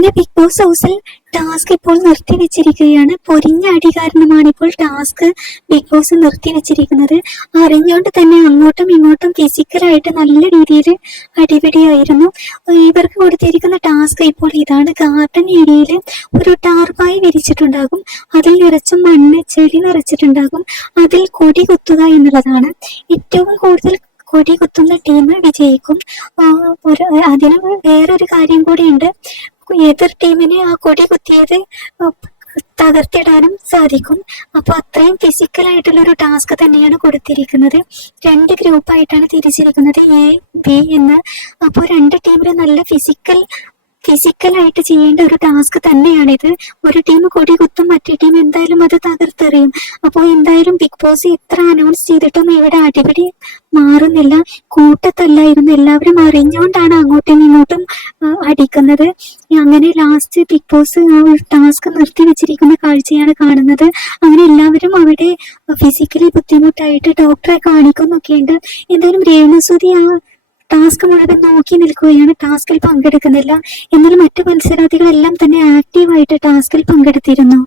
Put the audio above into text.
അങ്ങനെ big boss ഹൗസിൽ task ഇപ്പോൾ നിർത്തിവെച്ചിരിക്കുകയാണ്. പൊരിഞ്ഞ അടി കാരണമാണ് ഇപ്പോൾ ടാസ്ക് ബിഗ് ബോസ് നിർത്തിവെച്ചിരിക്കുന്നത്. അറിഞ്ഞുകൊണ്ട് തന്നെ അങ്ങോട്ടും ഇങ്ങോട്ടും ഫിസിക്കലായിട്ട് നല്ല രീതിയിൽ അടിപിടിയായിരുന്നു. ഇവർക്ക് കൊടുത്തിരിക്കുന്ന ടാസ്ക് ഇപ്പോൾ ഇതാണ്. ഗാർഡൻ ഏരിയയിൽ ഒരു ടാർപ്പായി വിരിച്ചിട്ടുണ്ടാകും. അതിൽ നിറച്ചും മണ്ണ് ചെടി നിറച്ചിട്ടുണ്ടാകും. അതിൽ കൊടി കുത്തുക എന്നുള്ളതാണ്. ഏറ്റവും കൂടുതൽ കൊടി കുത്തുന്ന ടീം വിജയിക്കും. അതിന് വേറൊരു കാര്യം കൂടിയുണ്ട്. എതിർ ടീമിനെ ആ കൊടി കുത്തിയത് തകർത്തിടാനും സാധിക്കും. അപ്പൊ അത്രയും ഫിസിക്കൽ ആയിട്ടുള്ള ഒരു ടാസ്ക് തന്നെയാണ് കൊടുത്തിരിക്കുന്നത്. 2 ഗ്രൂപ്പായിട്ടാണ് തിരിച്ചിരിക്കുന്നത്, എ ബി എന്ന്. അപ്പോൾ 2 ടീമിന് നല്ല ഫിസിക്കലായിട്ട് ചെയ്യേണ്ട ഒരു ടാസ്ക് തന്നെയാണിത്. ഒരു ടീം കൊടി കുത്തും, മറ്റേ ടീം എന്തായാലും അത് തകർത്തെറിയും. അപ്പോൾ എന്തായാലും ബിഗ് ബോസ് എത്ര അനൗൺസ് ചെയ്തിട്ടും ഇവിടെ അടിപിടി മാറുന്നില്ല. കൂട്ടത്തല്ലായിരുന്നു, എല്ലാവരും അറിഞ്ഞുകൊണ്ടാണ് അങ്ങോട്ടും ഇങ്ങോട്ടും അടിക്കുന്നത്. അങ്ങനെ ലാസ്റ്റ് ബിഗ് ബോസ് ടാസ്ക് നിർത്തി വെച്ചിരിക്കുന്ന കാഴ്ചയാണ് കാണുന്നത്. അങ്ങനെ എല്ലാവരും അവിടെ ഫിസിക്കലി ബുദ്ധിമുട്ടായിട്ട് ഡോക്ടറെ കാണിക്കുന്നൊക്കെയുണ്ട്. എന്തായാലും രേണുസുതി ആ ടാസ്ക് മുഴുവൻ നോക്കി നിൽക്കുകയാണ്, ടാസ്കിൽ പങ്കെടുക്കുന്നില്ല. എന്നാൽ മറ്റു മത്സരാർത്ഥികളെല്ലാം തന്നെ ആക്റ്റീവായിട്ട് ടാസ്കിൽ പങ്കെടുത്തിരുന്നു.